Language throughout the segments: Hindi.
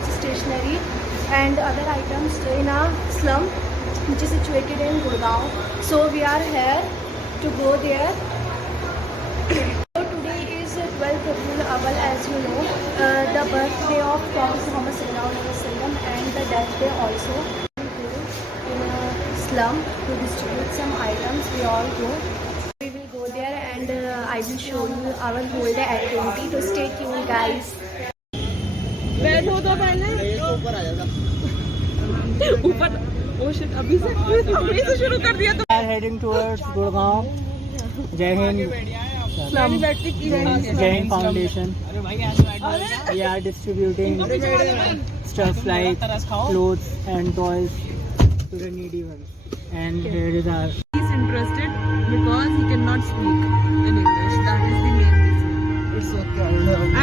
also stationery and other items in a slum which is situated in Gurgaon. So we are here to go there. So today is 12th Rabiul Awwal, as you know, the birthday of Prophet Muhammad Sallallahu Alaihi Wasallam and the death day also. We go in a slum to distribute some items. We all go. We will go there and I will show you our whole day activity. So stay tuned, guys. बैठो तो पहले ऊपर आ जाएगा ऊपर ओ शिट अभी से शुरू कर दिया तो are heading towards Gurgaon. Jai Hind. Jai Hind Foundation. We are distributing stuff like clothes and toys to the needy ones. And here is our. He's interested because he cannot speak in English. That is the main reason. It's okay.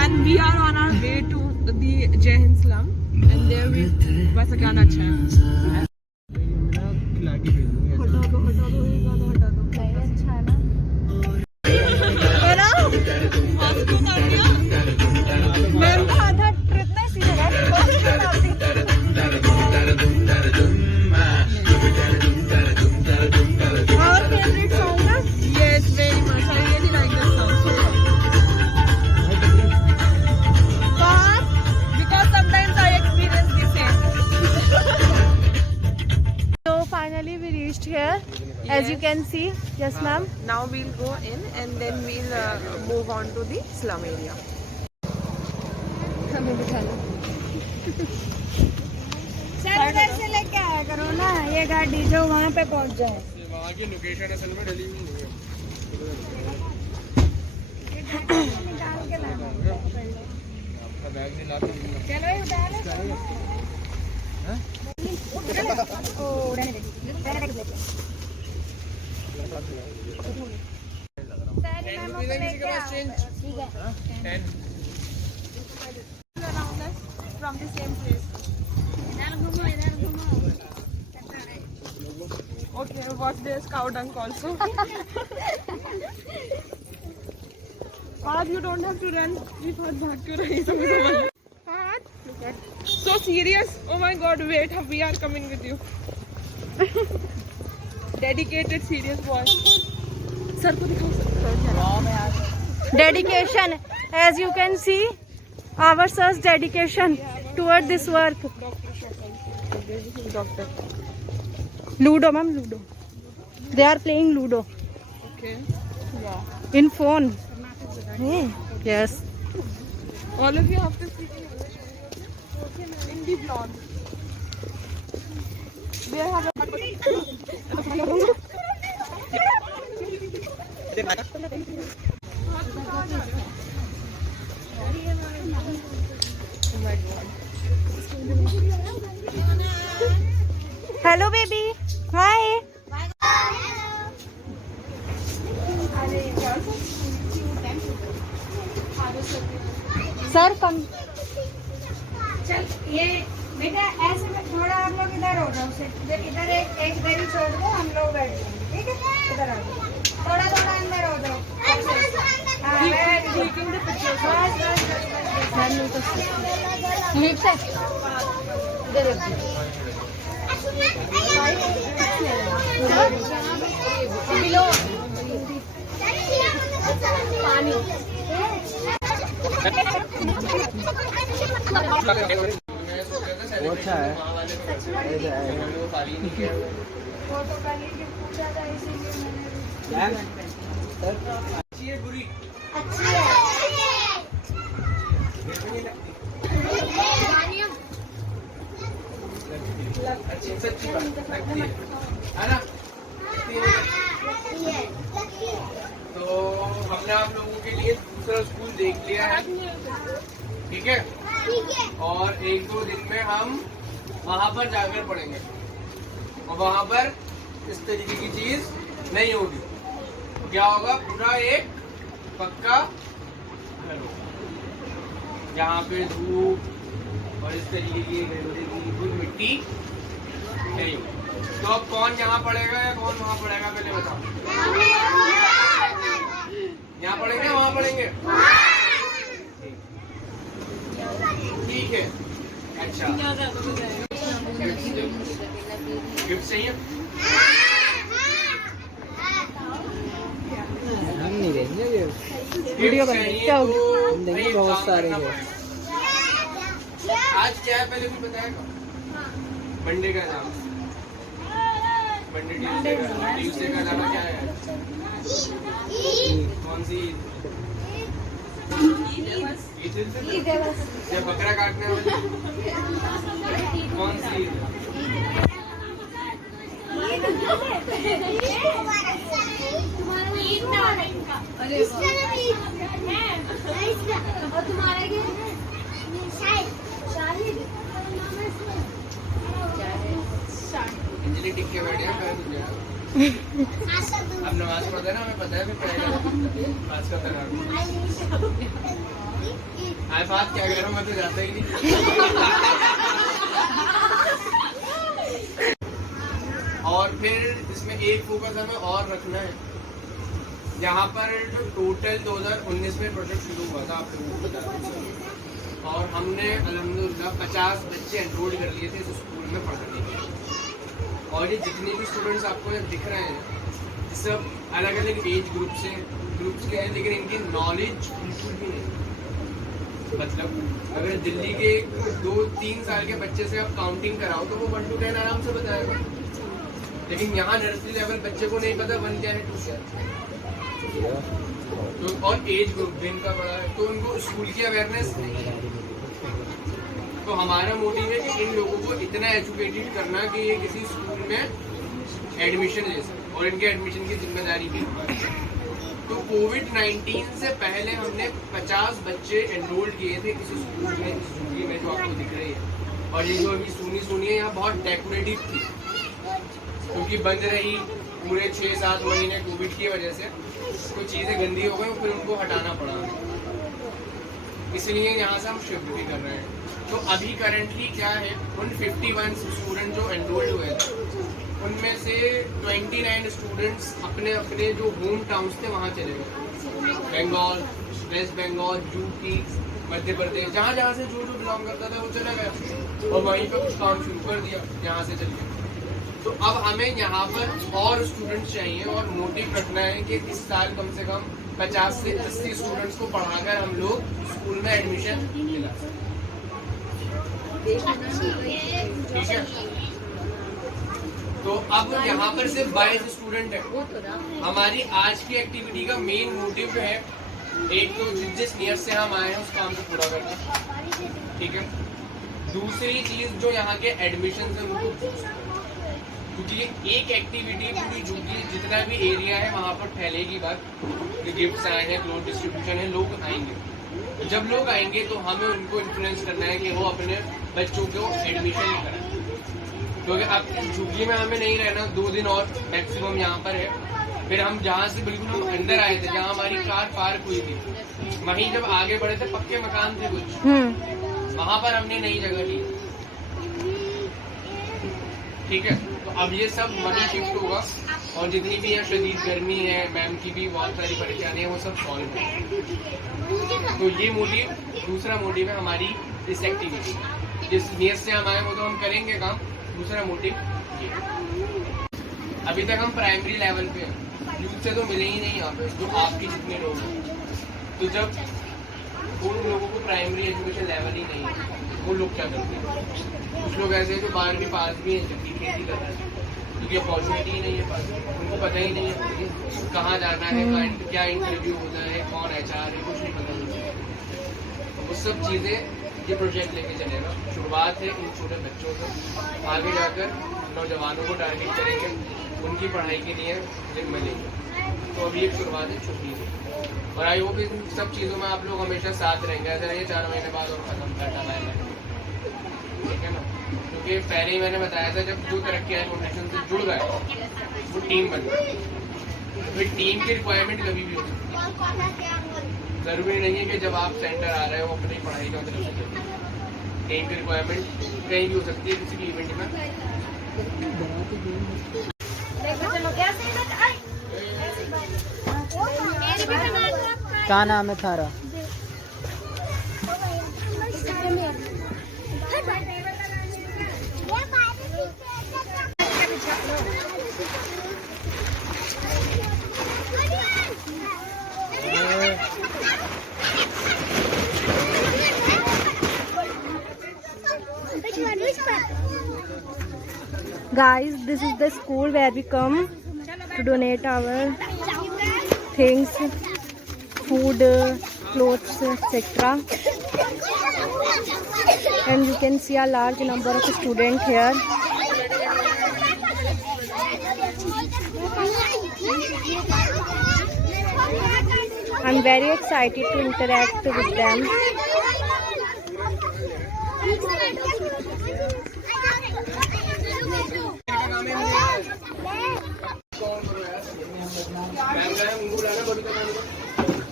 And we are on our way to the Jai Hind slum. And there we वैसा गाना अच्छा है हटा दो ये गाना हटा दो नहीं अच्छा है ना? हेलो आपको कर दिया मैम का आधा ट्रिप में सीधा और फेवरेट सॉन्ग है yes very much I really like this song because sometimes I experience the same. So finally we reached here, as you can see. Yes, ma'am. Now we'll go in and then we'll move on to the slum area. हमें बिठा लो सर से लेके आया करो ना ये गाड़ी जो वहाँ पे पहुँच जाए. वहाँ की लोकेशन असल में डली हुई नहीं है. निकाल के लाना. आपका बैग नहीं लाते. चलो ये उठा लो. ओ रहने दे. रहने दे. सर मैं मुझे लेके आओ. ठीक है. 10 around us from the same place. इधर घुमो. Okay, watch this cow dunk also. आज you don't have to run. We thought भाग क्यों रही तुम So serious? Oh my God! Wait, we are coming with you. Dedicated, serious boy. Sir को दिखाओ sir. Dedication, as you can see, our sir's dedication toward this work. Doctor. Ludo, ma'am, Ludo. They are playing Ludo Okay. Wow. in phone. Hey. Yes. All of you have to speak English in the vlog. They have a Hello, baby. Hi. Sir, come. चल ये बेटा ऐसे में थोड़ा आप लोग इधर हो जाओ से इधर एक दरी छोड़ दो हम लोग बैठ जाएंगे ठीक है इधर आ जाओ थोड़ा अंदर हो जाओ हाँ Leave sir. Below. पानी. वो अच्छा है. फोटो का लिए पूछा था इसीलिए मैंने अच्छी है बुरी. अच्छी है अच्छी सच्ची बात है ना. तो हमने आप लोगों के लिए दूसरा स्कूल देख लिया है. ठीक है. और 1-2 दिन में हम वहाँ पर जाकर पढ़ेंगे और वहाँ पर इस तरीके की चीज नहीं होगी. क्या होगा? पूरा एक पक्का घर होगा जहाँ पे धूप और इस तरीके की कोई मिट्टी नहीं होगी. तो अब कौन यहाँ पढ़ेगा या कौन वहाँ पढ़ेगा पहले बताओ. यहाँ पढ़ेंगे वहाँ पढ़ेंगे. ठीक है. अच्छा अच्छा गिफ्ट चाहिए? हम नहीं देंगे वीडियो गिफ्ट बन रही है, चाहिए क्या हो तो गया? हम देंगे भाई बहुत काम सारे करना गिफ्ट। पड़ेगा। आज क्या है पहले भी बताएगा? मंडे का नाम मंडे ट्यूसडे का अलावा क्या है? कौन सी ईद या बकरा काटने वाली कौन सी ईद? अंजलि टिक के बैठे हैं अब नमाज पढ़ते ना, हमें पता है फिर पहले आज का तैयार आए बात क्या कह रहा हूँ, मैं तो जाता ही नहीं। और फिर इसमें एक फोकस हमें और रखना है, यहाँ पर जो टोटल 2019 में प्रोजेक्ट शुरू हुआ था आप लोगों को बता दें, और हमने अल्हम्दुलिल्लाह 50 बच्चे एनरोल कर लिए थे इस स्कूल में पढ़ने के लिए। और ये जितने भी स्टूडेंट्स आपको यहाँ दिख रहे हैं सब अलग अलग एज ग्रुप्स के हैं, लेकिन इनकी नॉलेज बिल्कुल भी नहीं। मतलब अगर दिल्ली के 2-3 साल के बच्चे से आप काउंटिंग कराओ तो वो 1 to 10 आराम से बताएगा, लेकिन यहाँ नर्सरी लेवल बच्चे को नहीं पता 1 क्या है 2 क्या है, तो और एज ग्रुप भी इनका बड़ा है, तो उनको स्कूल की अवेयरनेस नहीं है। तो हमारा मोटिव है कि इन लोगों को इतना एजुकेटेड करना कि ये किसी स्कूल में एडमिशन ले सकें और इनके एडमिशन की जिम्मेदारी भी हमारी है। तो कोविड-19 से पहले हमने 50 बच्चे एनरोल किए थे इस स्कूल में, इस झुग्गी में जो आपको दिख रही है। और ये जो अभी सुनी है यहाँ बहुत डेकोरेटिव थी, क्योंकि बंद रही पूरे 6-7 महीने कोविड की वजह से, कुछ चीज़ें गंदी हो गई फिर उनको हटाना पड़ा, इसलिए यहाँ से हम शिफ्ट भी कर रहे हैं। तो अभी करंटली क्या है, उन 51 स्टूडेंट जो एनरोल्ड हुए थे उनमें से 29 स्टूडेंट्स अपने अपने जो होम टाउन्स थे वहाँ चले गए, बंगाल, वेस्ट बंगाल, यूपी, मध्य प्रदेश, जहाँ जहाँ से जो बिलोंग करता था वो चला गया और वहीं पे कुछ काम शुरू कर दिया यहाँ से चल गया। तो अब हमें यहाँ पर और स्टूडेंट्स चाहिए और मोटिव रखना है कि इस साल कम से कम 50 से 80 स्टूडेंट्स को पढ़ाकर हम लोग स्कूल में एडमिशन दिला सकते, ठीक है। तो अब यहाँ पर सिर्फ 22 स्टूडेंट है। हमारी आज की एक्टिविटी का मेन मोटिव है, एक तो जिस नियत से हम आए हैं उस काम को पूरा करना, ठीक है। दूसरी चीज जो यहाँ के एडमिशन है उनको, क्योंकि एक एक्टिविटी पूरी झुग्गी जितना भी एरिया है वहाँ पर फैलेगी बात, गिफ्ट्स आए हैं, क्लोथ डिस्ट्रीब्यूशन है, लोग आएंगे। जब लोग आएंगे तो हमें उनको इन्फ्लुएंस करना है कि वो अपने बच्चों को एडमिशन कराएं, क्योंकि अब झुग्गी में हमें नहीं रहना, 2 दिन और मैक्सिमम यहाँ पर है। फिर हम जहाँ से बिल्कुल हम अंदर आए थे, जहाँ हमारी कार पार्क हुई थी, वहीं जब आगे बढ़े थे पक्के मकान थे कुछ, वहाँ पर हमने नई जगह ली, ठीक है। तो अब ये सब वहीं शिफ्ट होगा और जितनी भी यहाँ शदीद गर्मी है, मैम की भी बहुत सारी परेशानी है, वो सब सॉल्व है। तो ये मोटिव, दूसरा मोटिव है हमारी इस एक्टिविटी, जिस नियत से हम आए वो तो हम करेंगे काम। दूसरा मोटिव ये, अभी तक हम प्राइमरी लेवल पे हैं, यूथ से तो मिले ही नहीं यहाँ पे, जो आपके जितने लोग हैं। तो जब उन लोगों को प्राइमरी एजुकेशन लेवल ही नहीं है, वो लोग क्या करते हैं? कुछ लोग ऐसे जो 12वीं पास भी हैं, जबकि खेती कर रहे हैं, क्योंकि अपॉर्चुनिटी ही नहीं है पास, उनको पता ही नहीं है कहाँ जाना है, क्या इंटरव्यू होता है, कौन HR है, कुछ नहीं पता। वो सब चीज़ें ये प्रोजेक्ट लेके चलेगा। शुरुआत है इन छोटे बच्चों से, आगे जाकर नौजवानों को टारगेट करेंगे, उनकी पढ़ाई के लिए जिम्मे लेंगे। तो अभी एक शुरुआत है छोटी सी, और आई होप इन सब चीज़ों में आप लोग हमेशा साथ रहेंगे। ऐसा नहीं 4 महीने बाद और खत्म करना है, ठीक है ना। क्योंकि पहले ही मैंने बताया था, जब जो तरक्की फाउंडेशन से जुड़ गए वो टीम बन गई, तो टीम की रिक्वायरमेंट कभी भी हो सकती है। जरूरी नहीं है कि जब आप सेंटर आ रहे हो अपनी पढ़ाई का तरफ से, टीम की रिक्वायरमेंट कहीं भी हो सकती है, किसी भी इवेंट में। क्या नाम है थारा? Guys, this is the school where we come to donate our things, food, clothes, etc. And you can see a large number of students here. I'm very excited to interact with them.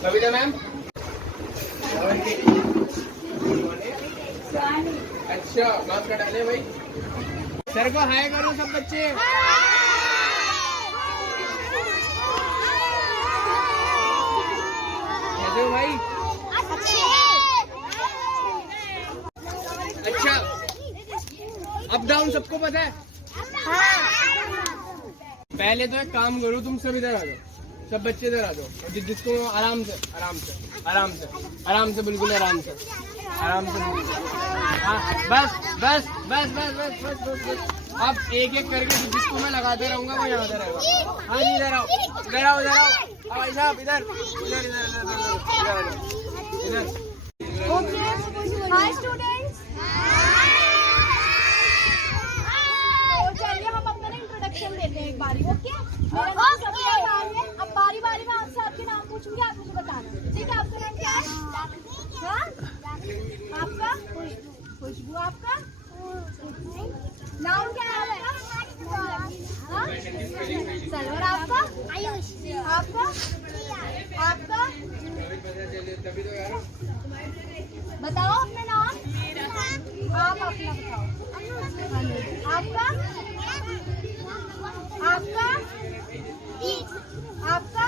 Kavita ma'am, अच्छा मास्क हटा ले भाई। सर को हाय करो सब बच्चे। कैसे हो भाई? अच्छा, अप डाउन सबको पता है? पहले तो एक काम करो, तुम सब इधर आ जाओ, सब बच्चे इधर आ जाओ, जिसको आराम से आराम से आराम से आराम से बिल्कुल आराम से आराम से। हाँ बस बस बस बस बस बस बस बस। अब एक एक करके जिसको मैं लगाते रहूंगा वो यहाँ रहेगा। हाँ जी इधर आओ इधर आओ इधर आओ भाई साहब इधर इधर इधर इधर इधर। Hi students. चलिए हम अपना इंट्रोडक्शन देते हैं एक बारी, ओके? अब बारी बारी में आपसे आपके नाम पूछूंगी, आप मुझे बताना, ठीक है? आपका नाम क्या है? हाँ? आपका? खुशबू। आपका नाम क्या है? हाँ? सलवर। आपका? आयुष। आपका? आपका? बताओ अपना नाम। आप अपना बताओ। आपका? आपका? आपका?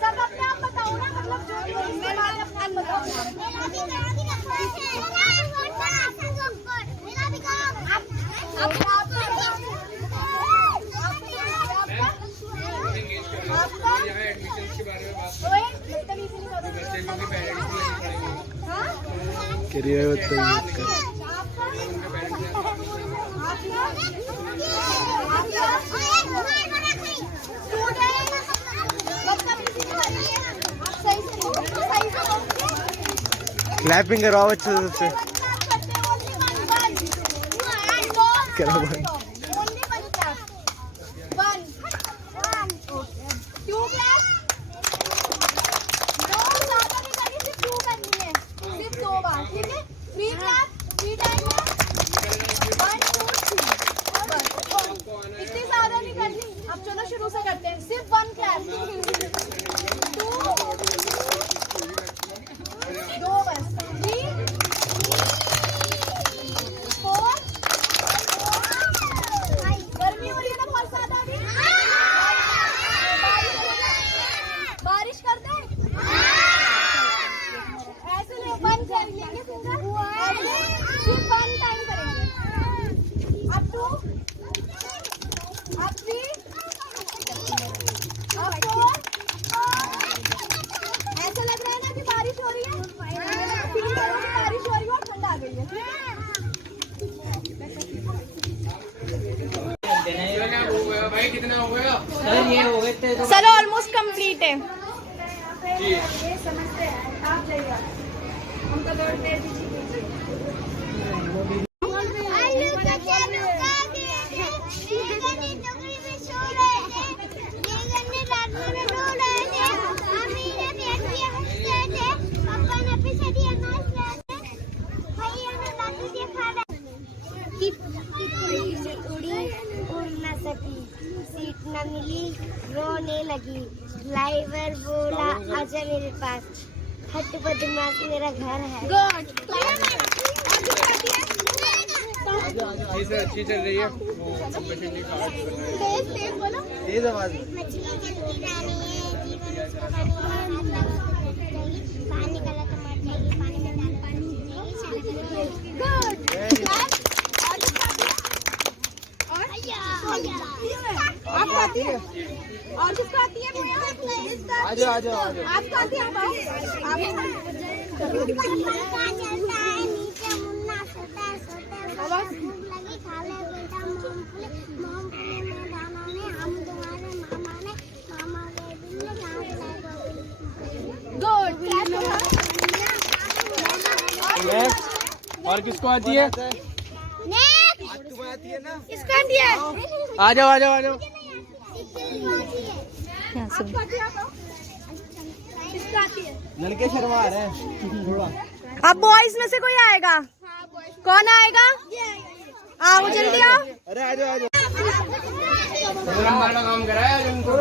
सब अपने आप बताओ ना, मतलब जो इसके बाद अपना बताओ। क्लैपिंग कराओ अच्छे से। इतनी ज्यादा नहीं करनी। अब चलो शुरू से करते हैं, सिर्फ 1 क्लैप, 2 बस, 3 4। गर्मी हो रही है ना बहुत ज्यादा अभी? बारिश कर दे? ऐसे ले 1 क्लैप लेंगे, सिर्फ 1 टाइम करेंगे। अब 2, अब 3, अब 4। ऐसा लग रहा है ना कि बारिश हो रही है? फील करो कि बारिश हो रही है और ठंड आ गई है, ठीक है? भाई कितना हो गया? सर ये हो गए थे। चलो ऑलमोस्ट कंप्लीट है। ये समझते हैं, आप जाइए, हमको दौड़ दे दीजिए। सीट न मिली, रोने लगी। ड्राइवर बोला आजा मेरे पास, हट बदमाश मेरा घर है। चीजें अच्छी चल रही है। तेज आवाज में। मछली जल्दी डाली है, जीवन को पानी गला तो मर जाएगी, पानी में डाल पानी आप आती है और किसको आती है? आ जाओ आ जाओ आ जाओ। आपको आती है? आप नीचे मुन्ना सोता सोता हम तुम्हारे मामा ने मामा के दिन में और किसको आती है? इसको आती है। आ जाओ आ जाओ आ जाओ। लड़के शर्मा रहे हैं थोड़ा। अब बॉयज में से कोई आएगा? कौन आएगा? आओ जल्दी आओ। अरे आ जाओ आ जाओ। काम कराया जो उनको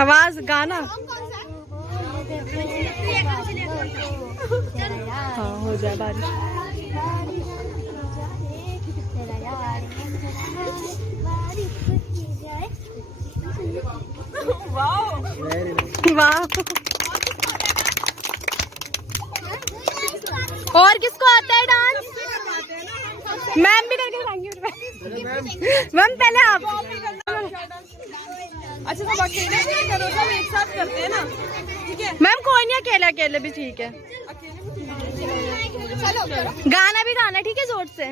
आवाज गाना। हाँ हो जाए बारिश। वाह। और किसको आता है डांस? मैम भी करके दिखाएंगी। मैम पहले आप। अच्छा सब अकेले भी नहीं करो, सब एक साथ करते हैं ना, ठीक है? मैम कोई नहीं, अकेले अकेले भी ठीक है। गाना भी गाना ठीक है, जोर से।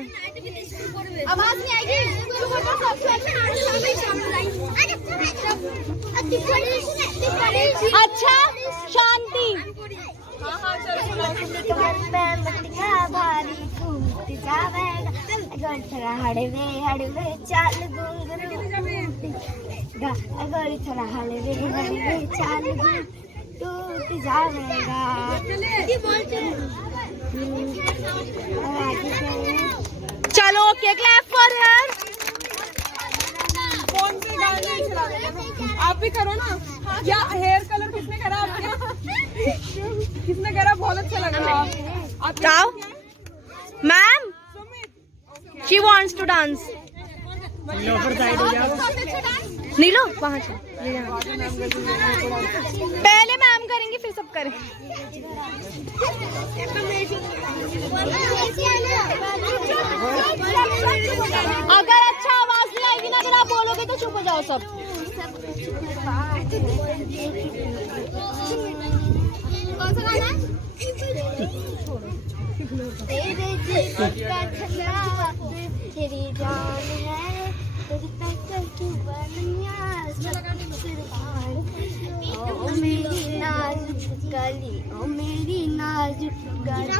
आवाज नहीं आएगी। अच्छा शांति। हड़वे हड़वे चाल घुंघरू अगर थोड़ा हड़वे हड़वे चाल टूट जाएगा। चलो ओके, क्लैप फॉर हर। कौन से गाने चला रहे हैं? आप भी करो ना। क्या हेयर कलर किसने करा आपके? किसने करा? बहुत अच्छा लग रहा है। आप जाओ ma'am, she wants to dance. नीलो वहाँ से पहले मैम करेंगे फिर सब करें। अगर अच्छा आवाज नहीं आएगी ना, अगर आप बोलोगे तो चुप हो जाओ सब। कौन सा गाना है? तेरे जी का छला तेरी जान है, तेरी पैसा की बनिया सुरबान। ओ मेरी नाजुक गली, ओ मेरी नाजुक गली,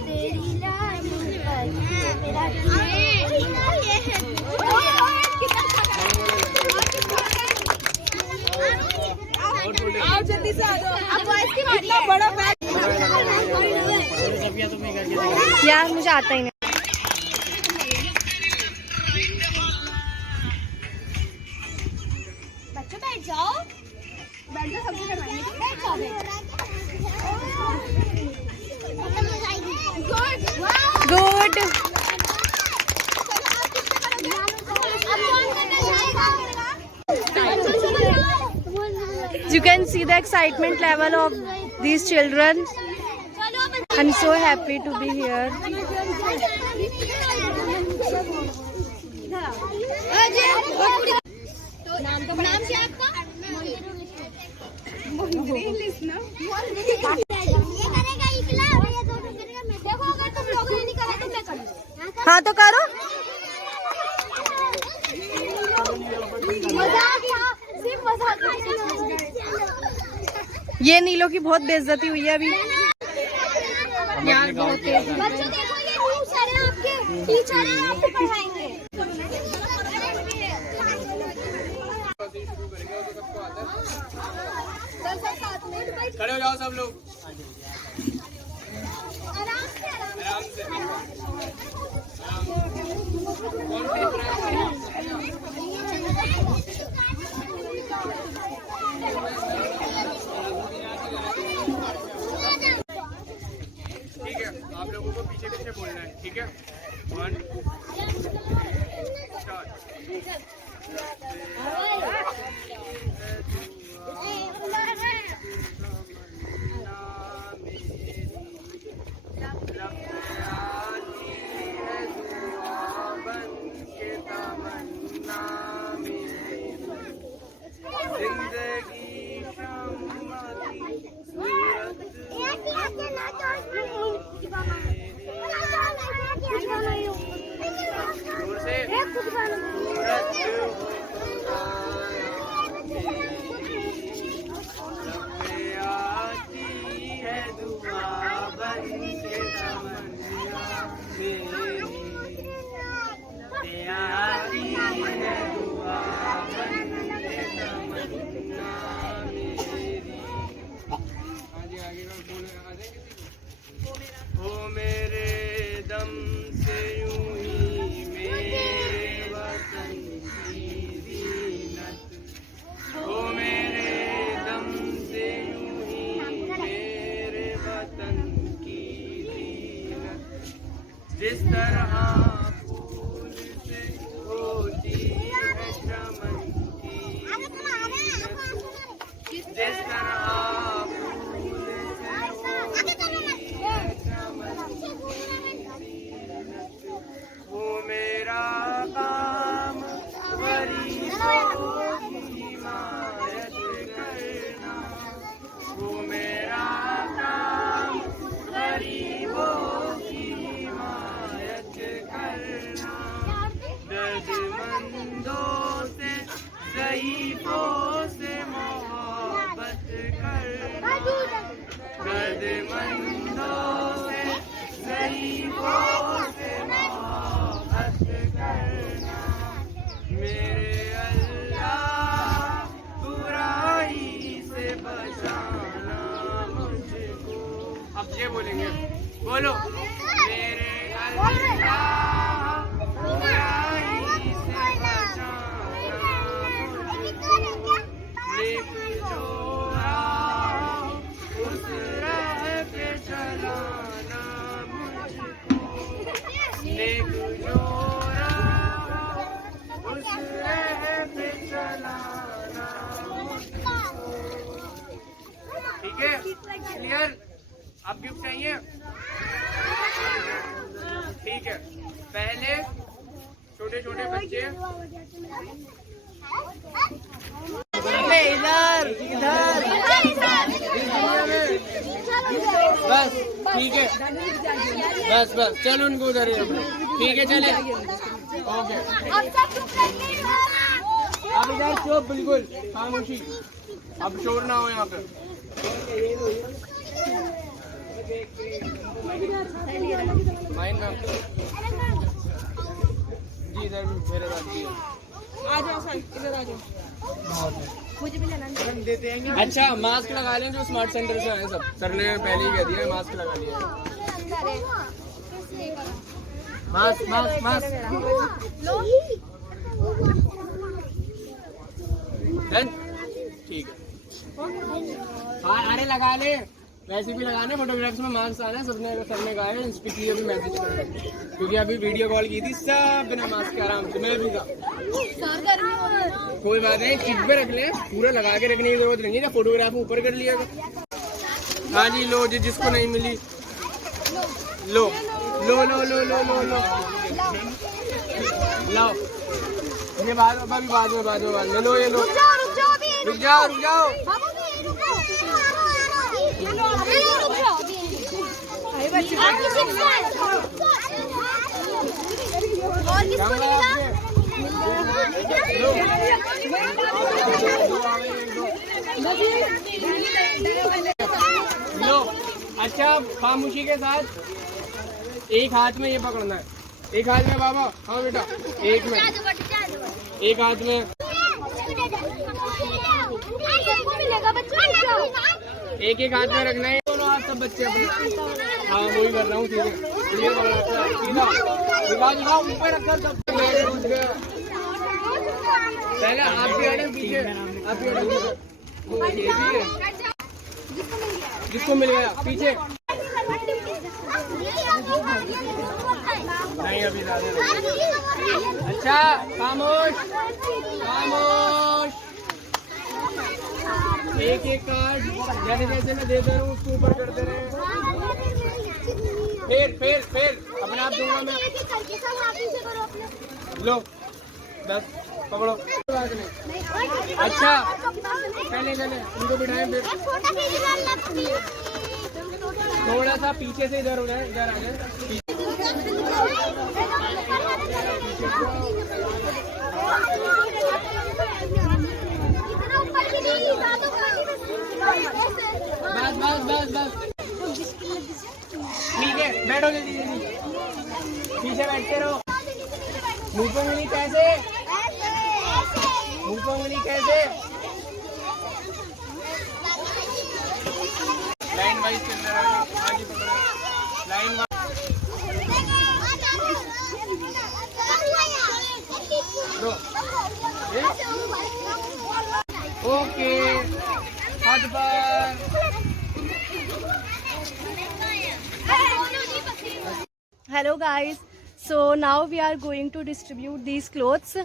तेरी नाजुक गली मेरा आओ जल्दी से आ जाओ। अब वॉइस की बात है। बड़ा बैग यार मुझे आता ही नहीं। बच्चों बैठ जाओ, बैठ जाओ, सबसे करवाएंगे। बैठ जाओ, good. You can see the excitement level of these children. I'm so happy to be here. नाम क्या आपका? देखो अगर तुम लोग ने नहीं करा तो मैं कर लूँ। हाँ तो करो। मजाक था, सिर्फ मजाक। ये नीलो की बहुत बेइज्जती हुई है अभी। यार बहुत तेज। बच्चों देखो ये खूब सारे आपके टीचर हैं, आपको पढ़ाएंगे। खड़े हो जाओ सब लोग। आराम से आराम से। ठीक है, आप लोगों को पीछे पीछे बोलना है, ठीक है? 1 फूल से होती है चमन की जिस तरह फूल से होती है चमन की वो मेरा काम गरीबों की हिमायत करना, वो मेरा काम गरीबों की हिमायत करना, दर्दमंदों से ज़ईफ़ों से मोहब्बत करना, दर्दमंदों से ज़ईफ़ों से मोहब्बत करना, मेरे अल्लाह बुराई से बचाना मुझको। अब ये बोलेंगे, बोलो मेरे अल्लाह बुराई से बचाना मुझको, नेक जो राह उस राह पे चलाना मुझको, नेक जो उस राह पे चलाना मुझको। ठीक है, क्लियर? आप गिफ्ट चाहिए? ठीक है, पहले छोटे छोटे बच्चे इधर इधर बस, ठीक है, बस बस चलो उनको उधर ही रखो। ठीक है, चले, ओके। अब इधर चुप, बिल्कुल खामोशी, अब शोर ना हो यहाँ पे। माइन मैम जी इधर मेरे साथ जी। आ जाओ सर, इधर आ जाओ। अच्छा, मास्क लगा लें जो स्मार्ट सेंटर से आए सब। सर ने पहले ही कह दिया मास्क लगा लिया। मास्क मास्क मास्क डन, ठीक है। हाँ, अरे लगा ले, वैसे भी लगाने फोटोग्राफ्स में मास्क आना। सबने सर ने कहा है इंस्टीट्यूट अभी मैसेज कर, क्योंकि अभी वीडियो कॉल की थी सब बिना मास्क के आराम से, मैं भी था। कोई बात नहीं, चिप पे रख ले, पूरा लगा के रखने की जरूरत नहीं है, फोटोग्राफ ऊपर कर लिया। हाँ जी, लो जी, जिसको नहीं मिली लो लो लो लो लो लो लो लो, ये बाद में लो, ये लो, रुक जाओ रुक जाओ। लो, अच्छा, खामोशी के साथ एक हाथ में ये पकड़ना है, एक हाथ में बाबा, हाँ बेटा, एक में, एक हाथ में, एक एक हाथ में रखना है, दोनों हाथ सब बच्चे अपने। हाँ, वही कर रहा हूँ, ठीक है, सीधा दिखा, ऊपर रखकर सब। पहले आप भी अड़े पीछे, आप भी अड़े, जिसको मिल गया पीछे। नहीं, अभी ज्यादा नहीं। अच्छा, खामोश खामोश, एक एक कार्ड जैसे जैसे मैं देता रहूँ उसको ऊपर करते रहे। फिर अपने आप दूंगा मैं। लो, बस पकड़ो, बात नहीं। अच्छा, चले उनको बिठाएं, फिर थोड़ा सा पीछे से इधर हो जाए, इधर आ जाए। बस ठीक है, बैठो जल्दी जल्दी, पीछे बैठते रहो। मुंह पे उंगली कैसे, मुंह पे उंगली कैसे, लाइन वाइज चल रहा है, आगे पकड़ो, लाइन वाइज। ओके, हाथ पर। Hello guys, So now we are going to distribute these clothes.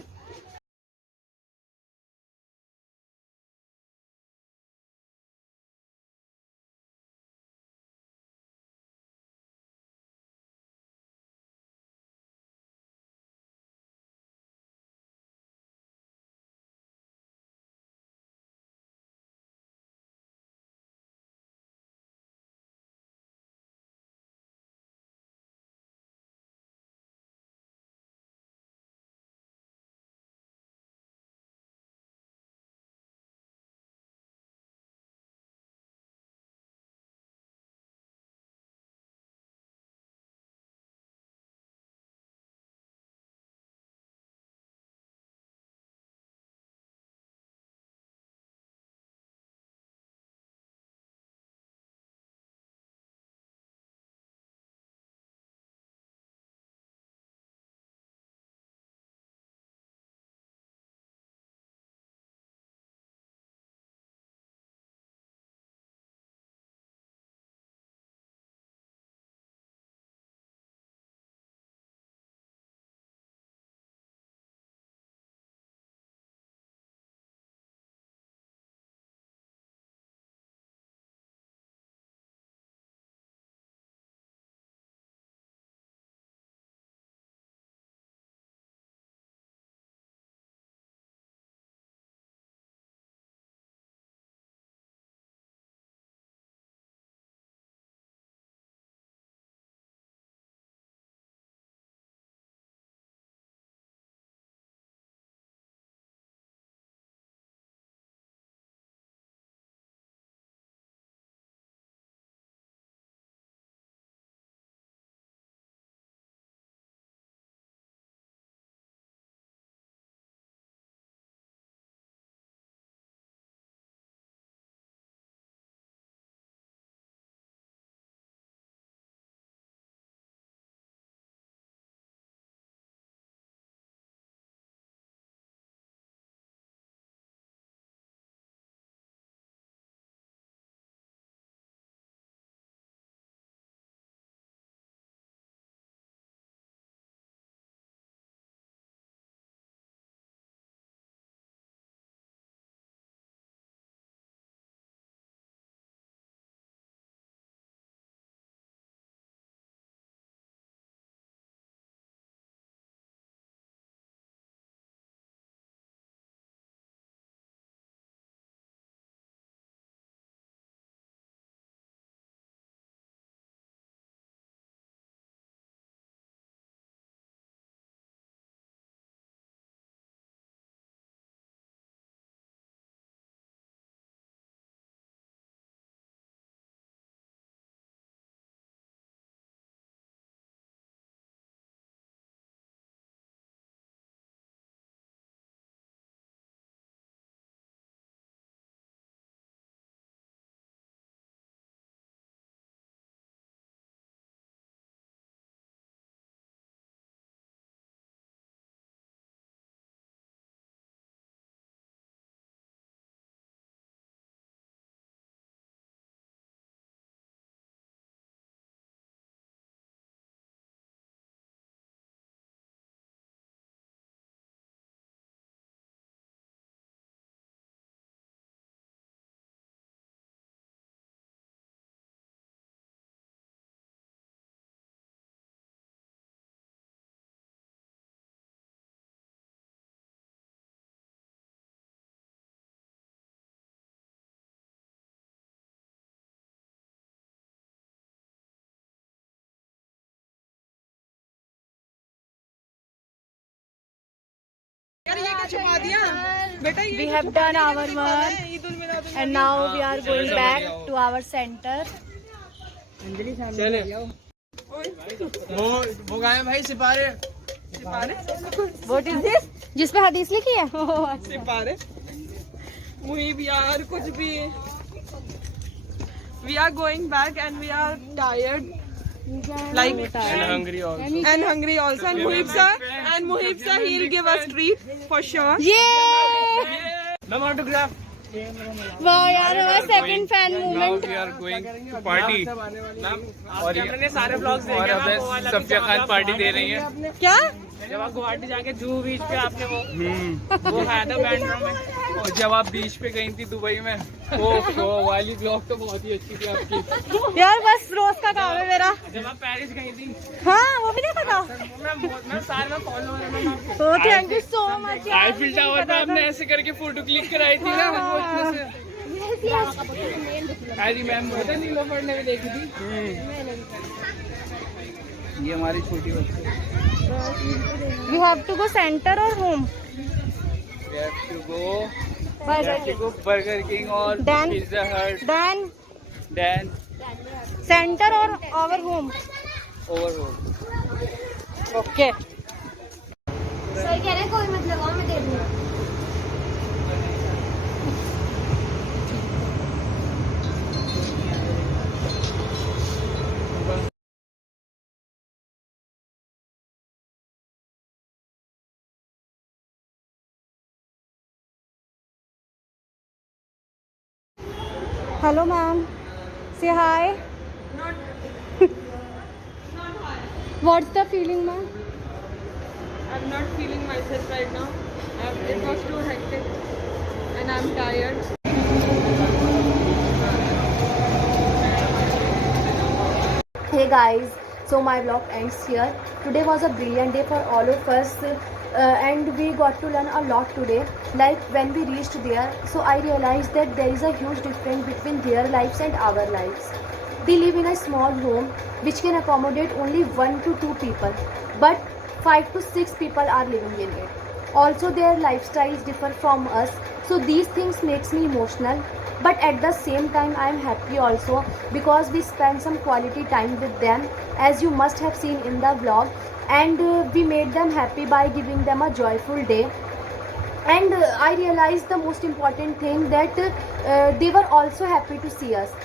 यार ये क्या छुपा दिया बेटा, ये We have done our work and now we are going back to our center. Anjali सामने आओ। वो गाए भाई सिपारे। What is this? जिस पे हदीस लिखी है? सिपारे मुहिब यार कुछ भी। We are going back and we are tired, like and hungry also. And Muhib sir, he'll give us treat for sure. Yeah. Ma'am, autograph. वाह यार, हमारा second fan movement. We are going to party और मैंने सारे ब्लॉग्स और देखे अब सफिया खान पार्टी दे रही है। क्या? जब आप गुवाहाटी जाके जूहू बीच पे आपने वो खाया था बैंड्रा में। और जब आप बीच पे गई थी दुबई में, वो वाली ब्लॉग तो बहुत ही अच्छी थी आपकी। यार बस रोज का काम है मेरा। जब आप पेरिस गई थी, हाँ वो भी नहीं पता। मैं सारे में फॉलो हो ओ thank you so much. Eiffel tower पे आपने ऐसे करके फोटो क्लिक कराई थी ना, वो इतने से आई रिमेम्बर। नीलोफर ने भी देखी थी। ये हमारी छोटी बच्ची। We have to go centre और home. We have to go Burger King और Then- Pizza Hut, then then centre और our home. over home. Okay. Sir कह रहे कोई मतलब मैं दे दूंगा। Hello ma'am, say hi. What's the feeling ma'am? I'm not feeling myself right now. It was too hectic and I'm tired. Hey guys, so my vlog ends here. Today was a brilliant day for all of us, and we got to learn a lot today. Like when we reached there, so I realized that there is a huge difference between their lives and our lives. They live in a small home which can accommodate only 1 to 2 people, but 5 to 6 people are living in it. Also their lifestyles differ from us, so these things makes me emotional, but at the same time I am happy also because we spent some quality time with them, as you must have seen in the vlog, and we made them happy by giving them a joyful day. And I realized the most important thing that they were also happy to see us.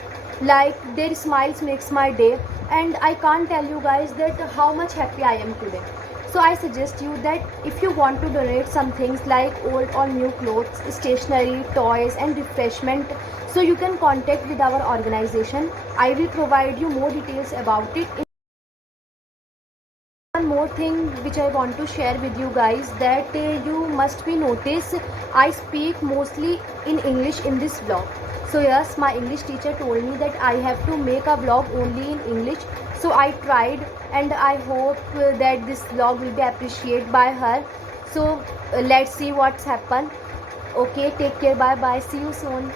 Like their smiles makes my day, and I can't tell you guys that how much happy I am today. So I suggest you that if you want to donate some things like old or new clothes, stationery, toys and refreshment, so you can contact with our organization. I will provide you more details about it. One more thing which I want to share with you guys, that you must be notice I speak mostly in English in this vlog. So yes, my English teacher told me that I have to make a vlog only in English. So I tried, and I hope that this vlog will be appreciated by her. So let's see what's happened. Okay, take care, bye bye, see you soon.